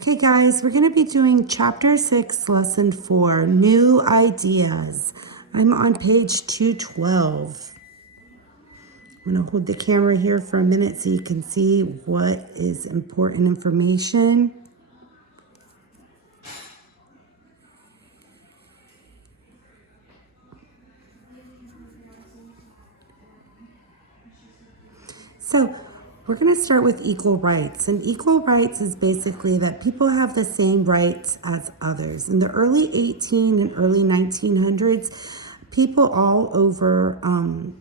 Okay guys, we're going to be doing chapter 6, lesson 4, new ideas. I'm on page 212. I'm going to hold the camera here for a minute so you can see what is important information. So we're going to start with equal rights. And equal rights is basically that people have the same rights as others. In the early 18 and early 1900s, people all over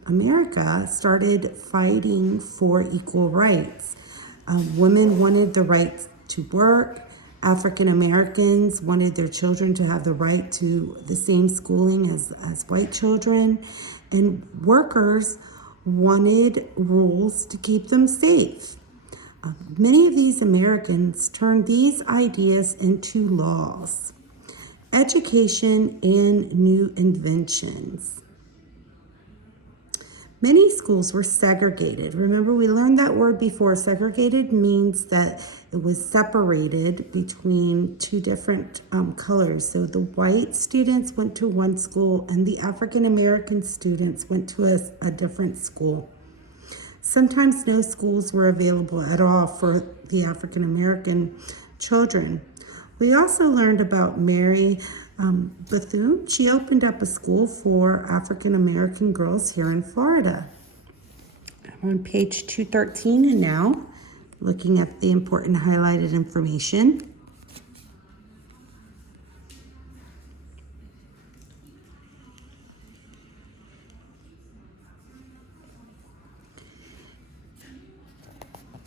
America started fighting for equal rights. Women wanted the right to work. African Americans wanted their children to have the right to the same schooling as white children. And workers wanted rules to keep them safe. Many of these Americans turned these ideas into laws. Education and new inventions. Many schools were segregated. Remember, we learned that word before. Segregated means that it was separated between two different colors. So the white students went to one school and the African American students went to a different school. Sometimes no schools were available at all for the African American children. We also learned about Mary Bethune. She opened up a school for African American girls here in Florida. I'm on page 213 and now looking at the important highlighted information.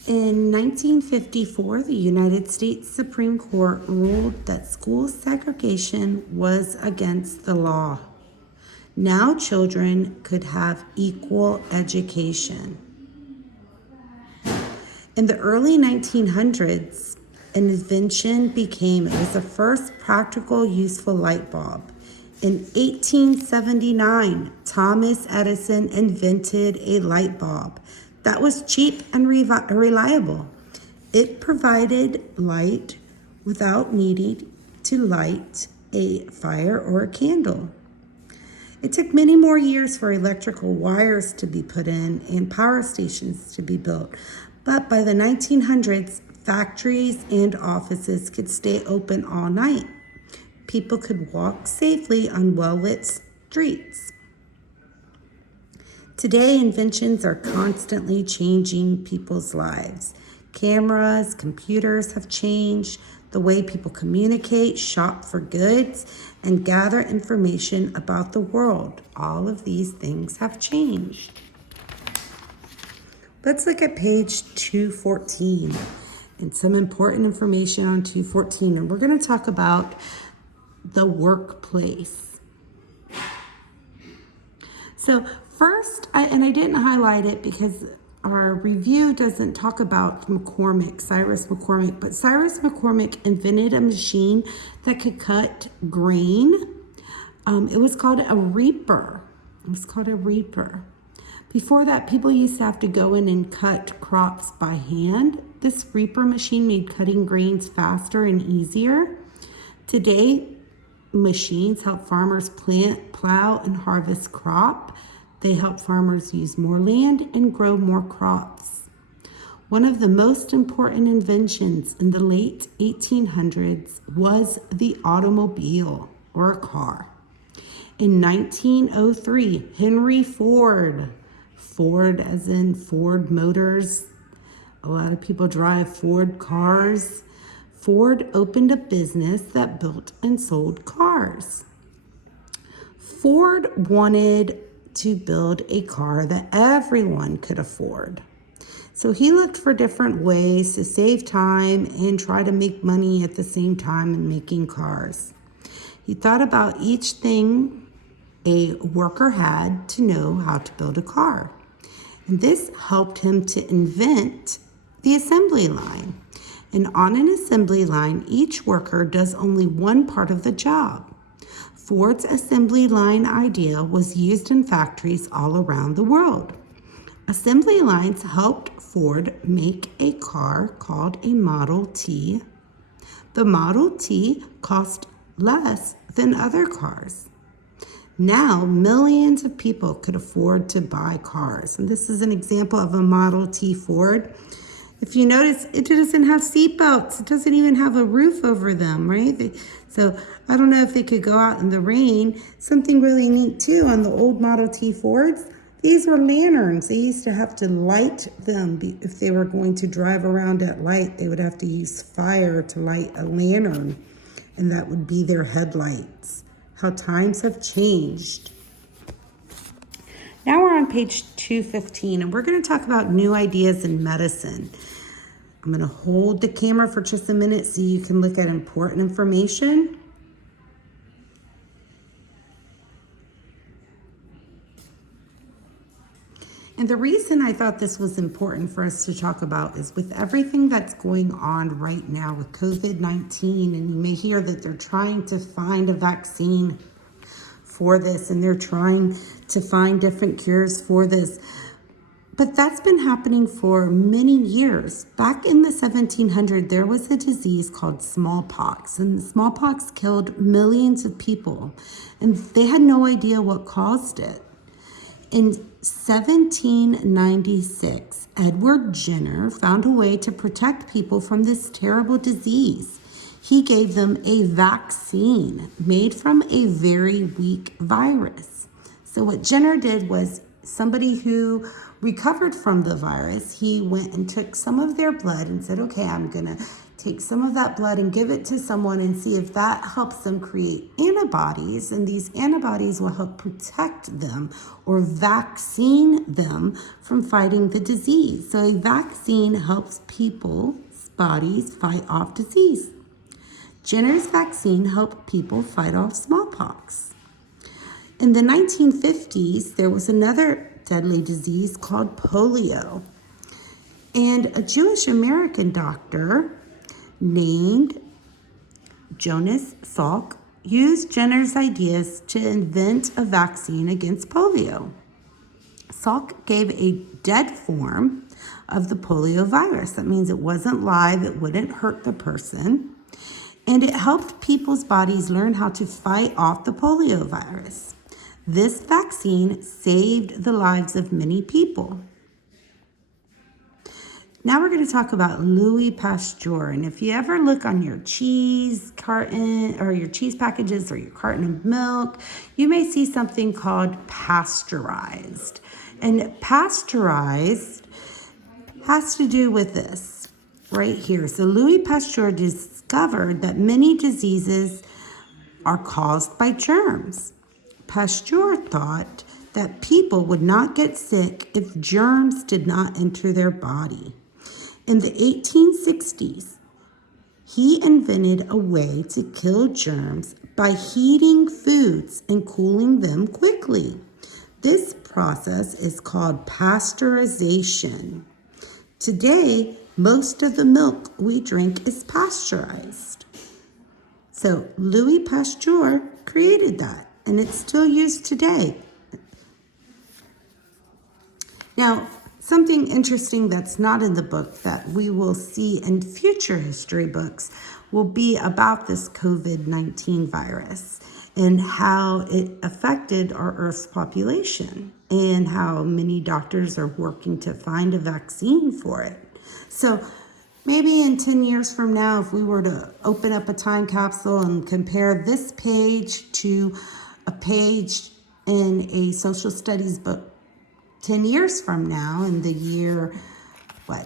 In 1954, the United States Supreme Court ruled that school segregation was against the law. Now children could have equal education. In the early 1900s, an invention it was the first practical, useful light bulb. In 1879, Thomas Edison invented a light bulb that was cheap and reliable. It provided light without needing to light a fire or a candle. It took many more years for electrical wires to be put in and power stations to be built. But by the 1900s, factories and offices could stay open all night. People could walk safely on well-lit streets. Today, inventions are constantly changing people's lives. Cameras, computers have changed the way people communicate, shop for goods, and gather information about the world. All of these things have changed. Let's look at page 214 and some important information on 214. And we're going to talk about the workplace. So first, I didn't highlight it because our review doesn't talk about Cyrus McCormick, but Cyrus McCormick invented a machine that could cut grain. It was called a reaper. Before that, people used to have to go in and cut crops by hand. This reaper machine made cutting grains faster and easier. Today, machines help farmers plant, plow, and harvest crop. They help farmers use more land and grow more crops. One of the most important inventions in the late 1800s was the automobile, or a car. In 1903, Henry Ford as in Ford Motors, a lot of people drive Ford cars. Ford opened a business that built and sold cars. Ford wanted to build a car that everyone could afford. So he looked for different ways to save time and try to make money at the same time in making cars. He thought about each thing a worker had to know how to build a car. And this helped him to invent the assembly line. And on an assembly line, each worker does only one part of the job. Ford's assembly line idea was used in factories all around the world. Assembly lines helped Ford make a car called a Model T. The Model T cost less than other cars. Now, millions of people could afford to buy cars. And this is an example of a Model T Ford. If you notice, it doesn't have seat belts. It doesn't even have a roof over them, right? So I don't know if they could go out in the rain. Something really neat too on the old Model T Fords, these were lanterns. They used to have to light them. If they were going to drive around at light, they would have to use fire to light a lantern, and that would be their headlights. How times have changed. Now we're on page 215, and we're going to talk about new ideas in medicine. I'm going to hold the camera for just a minute so you can look at important information. And the reason I thought this was important for us to talk about is with everything that's going on right now with COVID-19, and you may hear that they're trying to find a vaccine for this, and they're trying to find different cures for this. But that's been happening for many years. Back in the 1700s, there was a disease called smallpox, and smallpox killed millions of people, and they had no idea what caused it. In 1796, Edward Jenner found a way to protect people from this terrible disease. He gave them a vaccine made from a very weak virus. So what Jenner did was, somebody who recovered from the virus, he went and took some of their blood and said, okay, I'm gonna take some of that blood and give it to someone and see if that helps them create antibodies, and these antibodies will help protect them or vaccine them from fighting the disease. So a vaccine helps people's bodies fight off disease. Jenner's vaccine helped people fight off smallpox. In the 1950s, there was another deadly disease called polio. And a Jewish American doctor named Jonas Salk used Jenner's ideas to invent a vaccine against polio. Salk gave a dead form of the polio virus. That means it wasn't live, it wouldn't hurt the person, and it helped people's bodies learn how to fight off the polio virus. This vaccine saved the lives of many people. Now we're going to talk about Louis Pasteur. And if you ever look on your cheese carton or your cheese packages or your carton of milk, you may see something called pasteurized. And pasteurized has to do with this right here. So Louis Pasteur discovered that many diseases are caused by germs. Pasteur thought that people would not get sick if germs did not enter their body. In the 1860s, he invented a way to kill germs by heating foods and cooling them quickly. This process is called pasteurization. Today, most of the milk we drink is pasteurized. So Louis Pasteur created that, and it's still used today. Now, something interesting that's not in the book that we will see in future history books will be about this COVID-19 virus and how it affected our Earth's population and how many doctors are working to find a vaccine for it. So maybe in 10 years from now, if we were to open up a time capsule and compare this page to a page in a social studies book 10 years from now, in the year, we're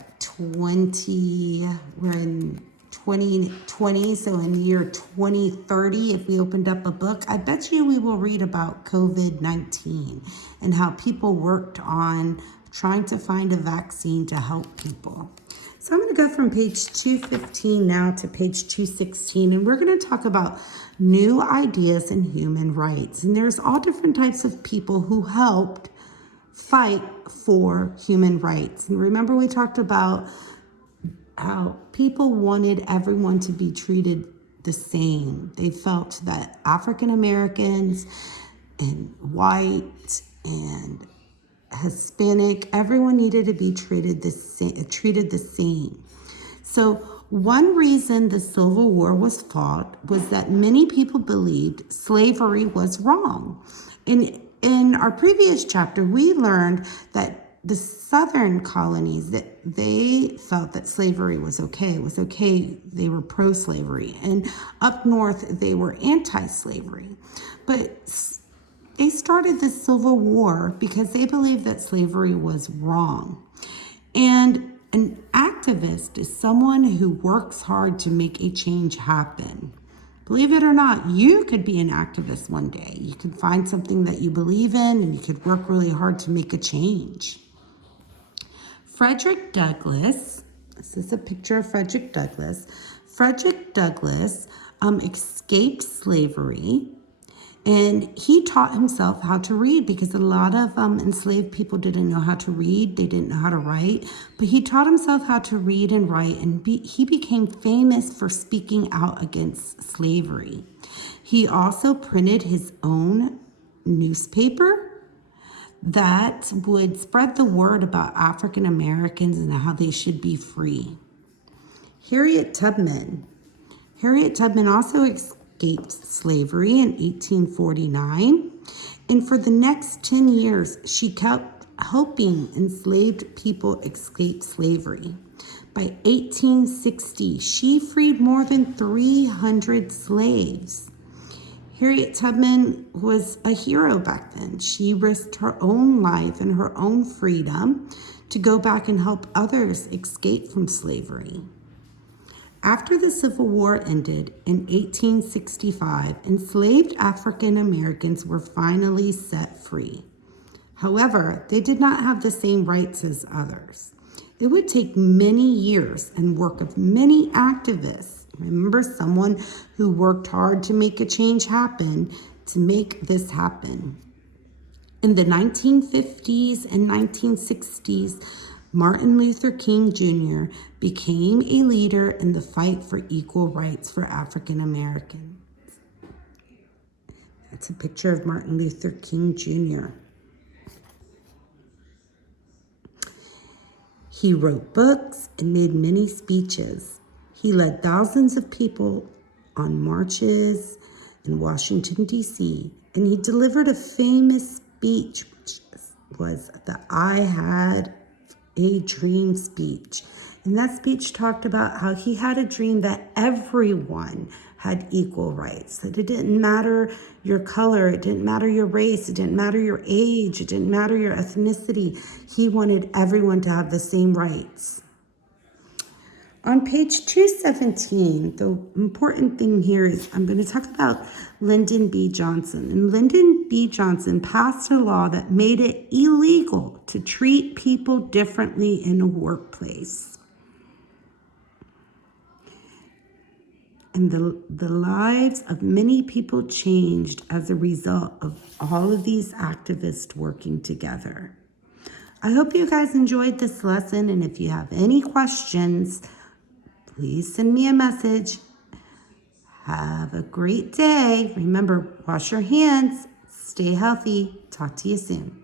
in 2020, so in the year 2030, if we opened up a book, I bet you we will read about COVID-19 and how people worked on trying to find a vaccine to help people. So I'm going to go from page 215 now to page 216, and we're going to talk about new ideas in human rights. And there's all different types of people who helped fight for human rights. And remember, we talked about how people wanted everyone to be treated the same. They felt that African Americans and white and Hispanic, everyone needed to be treated the same. So One reason the Civil War was fought was that many people believed slavery was wrong. In our previous chapter, we learned that the southern colonies, that they felt that slavery was okay. It was okay. They were pro-slavery. And up north, they were anti-slavery. But they started the Civil War because they believed that slavery was wrong. And an activist is someone who works hard to make a change happen. Believe it or not, you could be an activist one day. You could find something that you believe in and you could work really hard to make a change. Frederick Douglass, this is a picture of Frederick Douglass. Frederick Douglass escaped slavery, and he taught himself how to read because a lot of enslaved people didn't know how to read. They didn't know how to write, but he taught himself how to read and write, and he became famous for speaking out against slavery. He also printed his own newspaper that would spread the word about African Americans and how they should be free. Harriet Tubman. Harriet Tubman also escaped slavery in 1849, and for the next 10 years, she kept helping enslaved people escape slavery. By 1860, she freed more than 300 slaves. Harriet Tubman was a hero back then. She risked her own life and her own freedom to go back and help others escape from slavery. After the Civil War ended in 1865, enslaved African Americans were finally set free. However, they did not have the same rights as others. It would take many years and work of many activists. Remember, someone who worked hard to make a change happen, to make this happen. In the 1950s and 1960s, Martin Luther King Jr. became a leader in the fight for equal rights for African Americans. That's a picture of Martin Luther King Jr. He wrote books and made many speeches. He led thousands of people on marches in Washington, D.C., and he delivered a famous speech, which was the I Had a Dream speech. And that speech talked about how he had a dream that everyone had equal rights, that it didn't matter your color, it didn't matter your race, it didn't matter your age, it didn't matter your ethnicity. He wanted everyone to have the same rights. On page 217, the important thing here is I'm going to talk about Lyndon B. Johnson. And Lyndon B. Johnson passed a law that made it illegal to treat people differently in a workplace. And the lives of many people changed as a result of all of these activists working together. I hope you guys enjoyed this lesson, and if you have any questions, please send me a message. Have a great day. Remember, wash your hands, stay healthy. Talk to you soon.